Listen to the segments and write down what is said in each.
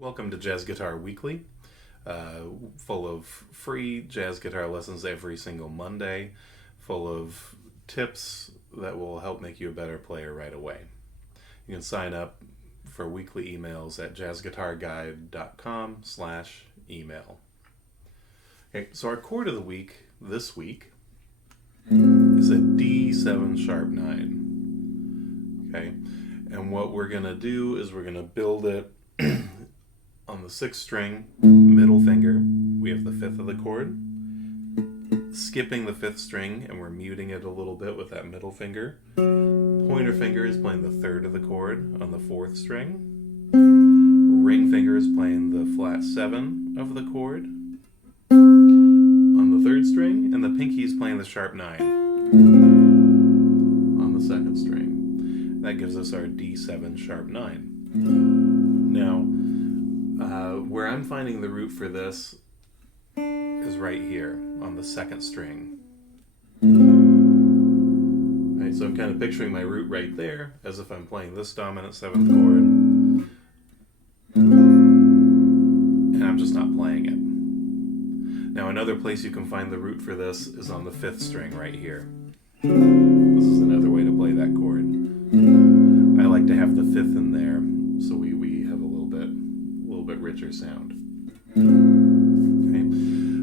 Welcome to Jazz Guitar Weekly, full of free jazz guitar lessons every single Monday, full of tips that will help make you a better player right away. You can sign up for weekly emails at jazzguitarguide.com/email. Okay, so our chord of the week this week is a D7 sharp 9. Okay, and what we're going to do is we're going to build it on the 6th string, middle finger. We have the 5th of the chord, skipping the 5th string, and we're muting it a little bit with that middle finger. Pointer finger is playing the 3rd of the chord on the 4th string. Ring finger is playing the flat 7 of the chord on the 3rd string, and the pinky is playing the sharp 9 on the 2nd string. That gives us our D7 sharp 9. Now, where I'm finding the root for this is right here on the 2nd string. Right, so I'm kind of picturing my root right there as if I'm playing this dominant 7th chord, and I'm just not playing it. Now, another place you can find the root for this is on the 5th string right here. This is another way to play that chord. I like to have the 5th in there so we have a little bit richer sound. Okay,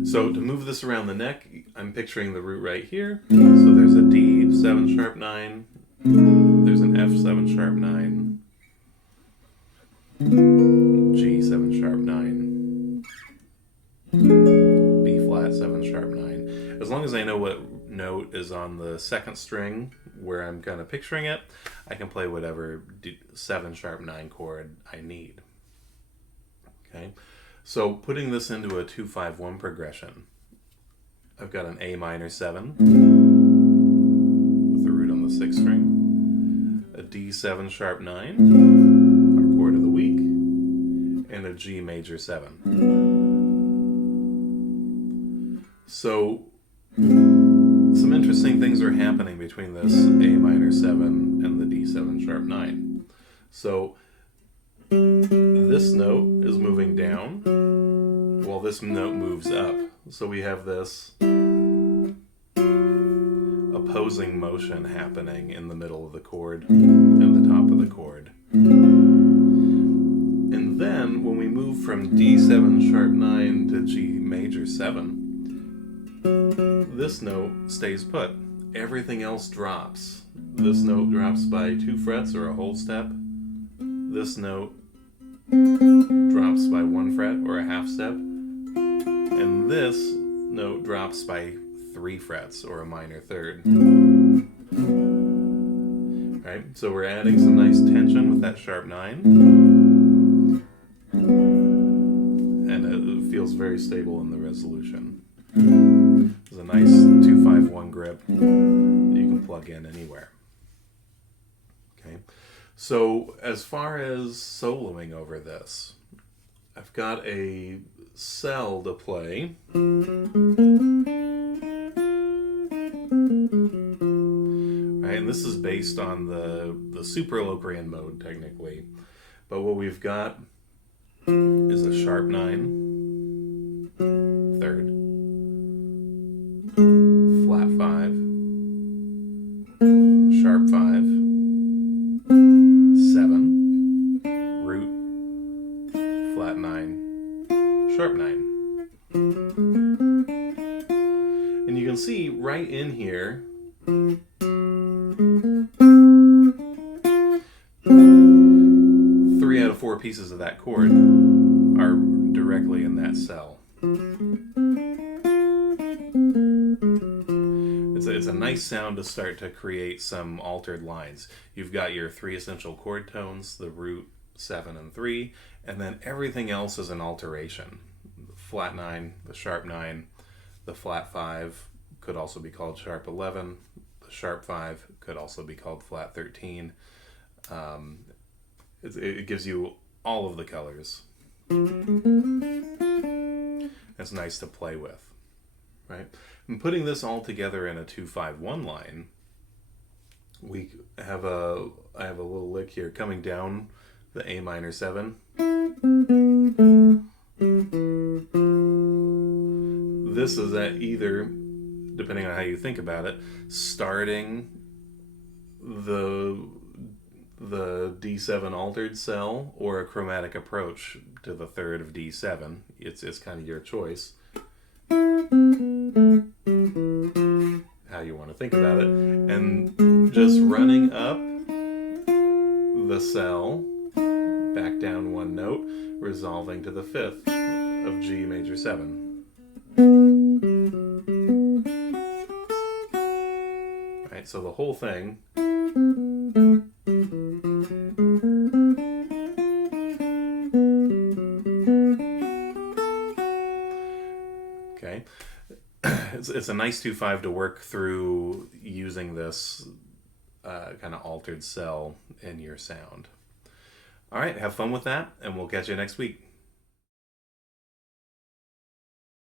so to move this around the neck, I'm picturing the root right here. So there's a D7 sharp 9, there's an F7 sharp 9, G7 sharp 9, B flat 7 sharp 9. As long as I know what note is on the 2nd string where I'm kind of picturing it, I can play whatever 7 sharp 9 chord I need. Okay, so putting this into a 2-5-1 progression, I've got an A minor 7 with the root on the 6th string, a D7 sharp 9, our chord of the week, and a G major 7. So some interesting things are happening between this A minor 7 and the D7 sharp 9. So this note is moving down while this note moves up. So we have this opposing motion happening in the middle of the chord and the top of the chord. And then when we move from D7 sharp 9 to G major 7, this note stays put. Everything else drops. This note drops by 2 frets or a whole step. This note drops by 1 fret or a half step, and this note drops by 3 frets or a minor 3rd. Right, so we're adding some nice tension with that sharp 9, and it feels very stable in the resolution. There's a nice 2-5-1 grip that you can plug in anywhere. Okay. So as far as soloing over this, I've got a cell to play. Right, and this is based on the super Locrian mode technically. But what we've got is a sharp 9, 3rd, flat 5, sharp 5, 7, root, flat 9, sharp 9. And you can see right in here, 3 out of 4 pieces of that chord are directly in that cell. It's a nice sound to start to create some altered lines. You've got your 3 essential chord tones, the root, 7, and 3, and then everything else is an alteration. The flat 9, the sharp 9, the flat 5 could also be called sharp 11, the sharp 5 could also be called flat 13. It gives you all of the colors. It's nice to play with, right? And putting this all together in a 2-5-1 line, I have a little lick here coming down the A minor 7. This is at either, depending on how you think about it, starting the D7 altered cell or a chromatic approach to the third of D7. It's kind of your choice how you want to think about it, and just running up the cell back down one note, resolving to the fifth of G major 7. Right, so the whole thing. Okay, it's a nice 2/5 to work through using this kind of altered cell in your sound. All right, have fun with that, and we'll catch you next week.